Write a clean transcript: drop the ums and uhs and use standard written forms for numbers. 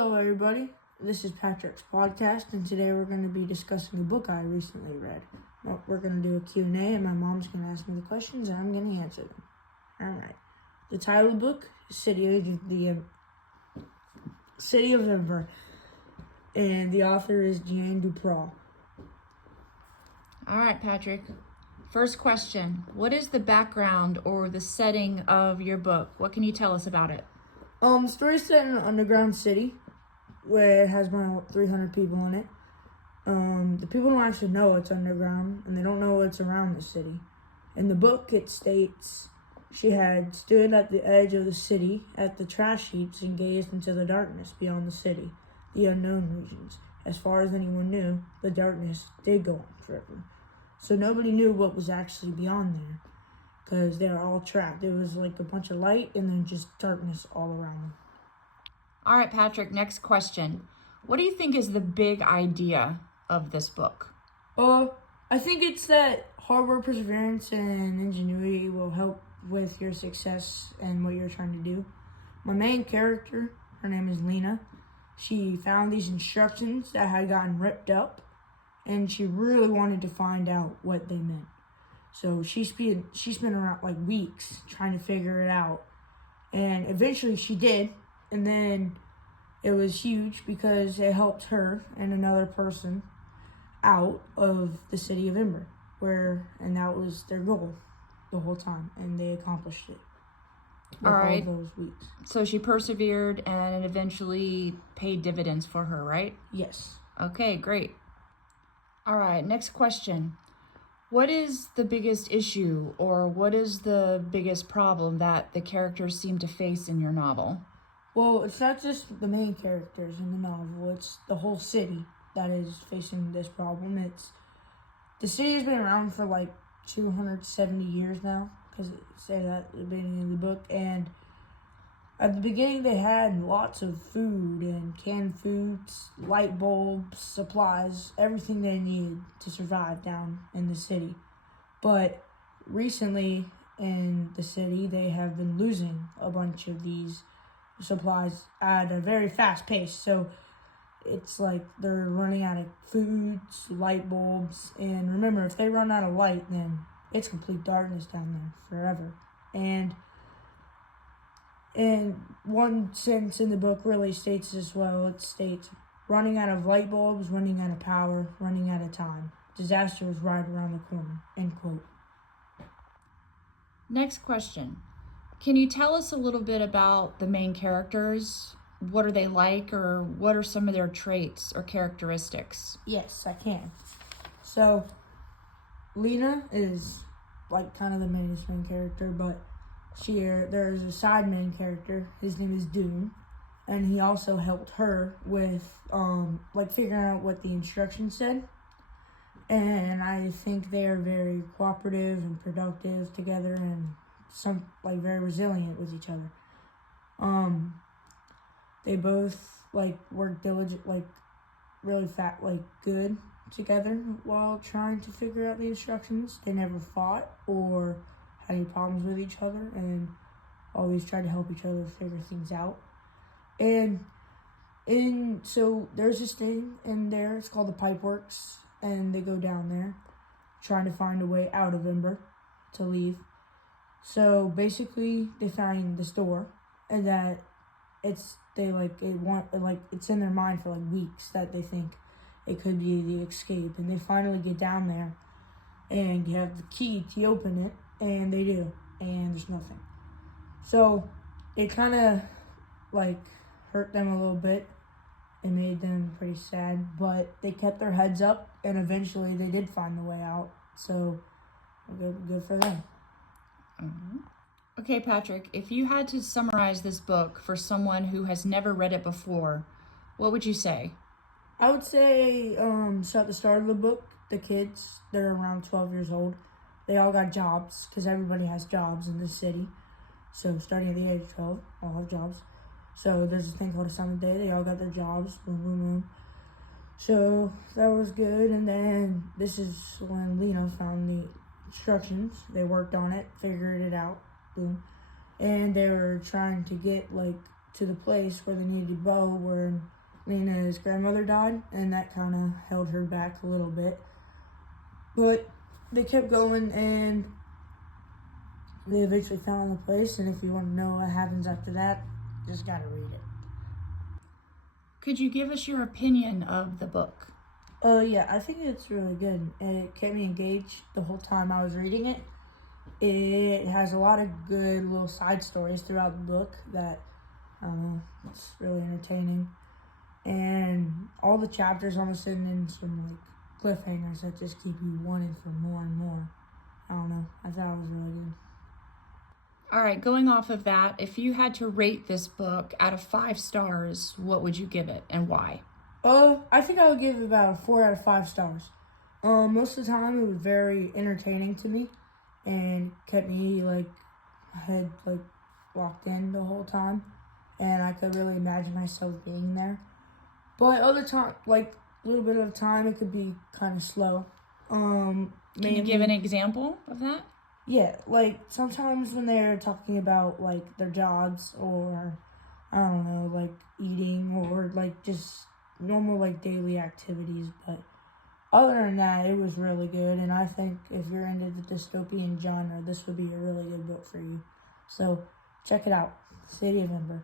Hello, everybody. This is Patrick's podcast, and today we're going to be discussing a book I recently read. We're going to do a Q&A, and my mom's going to ask me the questions, and I'm going to answer them. All right. The title of the book is City of Ember, and the author is Jean Dupré. All right, Patrick. First question. What is the background or the setting of your book? What can you tell us about it? The story's set in an underground city where it has about 300 people in it. The people don't actually know it's underground, and they don't know what's around the city. In the book, it states she had stood at the edge of the city at the trash heaps and gazed into the darkness beyond the city, the unknown regions. As far as anyone knew, the darkness did go on forever. So nobody knew what was actually beyond there, because they were all trapped. It was like a bunch of light and then just darkness all around them. All right, Patrick, next question. What do you think is the big idea of this book? I think it's that hard work, perseverance, and ingenuity will help with your success and what you're trying to do. My main character, her name is Lena. She found these instructions that had gotten ripped up, and she really wanted to find out what they meant. So she spent around like weeks trying to figure it out, and eventually she did. And then it was huge because it helped her and another person out of the city of Ember, and that was their goal the whole time, and they accomplished it. All right. All those weeks. So she persevered, and it eventually paid dividends for her, right? Yes. Okay, great. All right, next question. What is the biggest issue, or what is the biggest problem that the characters seem to face in your novel? Well, it's not just the main characters in the novel. It's the whole city that is facing this problem. The city has been around for like 270 years now, because it said that at the beginning of the book. And at the beginning, they had lots of food and canned foods, light bulbs, supplies, everything they needed to survive down in the city. But recently in the city, they have been losing a bunch of these supplies at a very fast pace. So it's like they're running out of foods, light bulbs, and remember, if they run out of light, then it's complete darkness down there forever. And one sentence in the book really states as well. It states, running out of light bulbs, running out of power, running out of time. Disaster is right around the corner, end quote. Next question. Can you tell us a little bit about the main characters? What are they like, or what are some of their traits or characteristics? Yes, I can. So, Lena is like kind of the main character, but there's a side main character. His name is Doom, and he also helped her with like figuring out what the instructions said. And I think they are very cooperative and productive together, and very resilient with each other. They both work diligent, really good together while trying to figure out the instructions. They never fought or had any problems with each other, and always tried to help each other figure things out. So there's this thing in there, it's called the Pipe Works, and they go down there trying to find a way out of Ember to leave. So basically they find this door, and that it's in their mind for weeks that they think it could be the escape, and they finally get down there and you have the key to open it, and they do, and there's nothing. So it kind of hurt them a little bit. It made them pretty sad, but they kept their heads up, and eventually they did find the way out. So good for them. Mm-hmm. Okay, Patrick, if you had to summarize this book for someone who has never read it before, what would you say? I would say, so at the start of the book, the kids, they're around 12 years old. They all got jobs, because everybody has jobs in this city. So starting at the age of 12, all have jobs. So there's this thing called a summer day. They all got their jobs, boom, boom, boom. So that was good. And then this is when Lena found the instructions. They worked on it, figured it out, boom. And they were trying to get to the place where they needed to go, where Lena's grandmother died, and that kind of held her back a little bit. But they kept going, and they eventually found the place, and if you want to know what happens after that, just gotta read it. Could you give us your opinion of the book? Yeah, I think it's really good. It kept me engaged the whole time I was reading it. It has a lot of good little side stories throughout the book that, I don't know, it's really entertaining. And all the chapters almost end in some cliffhangers that just keep you wanting for more and more. I don't know, I thought it was really good. All right, going off of that, if you had to rate this book out of 5 stars, what would you give it and why? I think I would give it about a 4 out of 5 stars. Most of the time it was very entertaining to me and kept me head locked in the whole time, and I could really imagine myself being there. But other time, a little bit of time, it could be kind of slow. Can you give an example of that? Yeah, sometimes when they're talking about their jobs, or I don't know, eating, or just normal daily activities. But other than that, it was really good, and I think if you're into the dystopian genre, this would be a really good book for you. So check it out, City of Ember.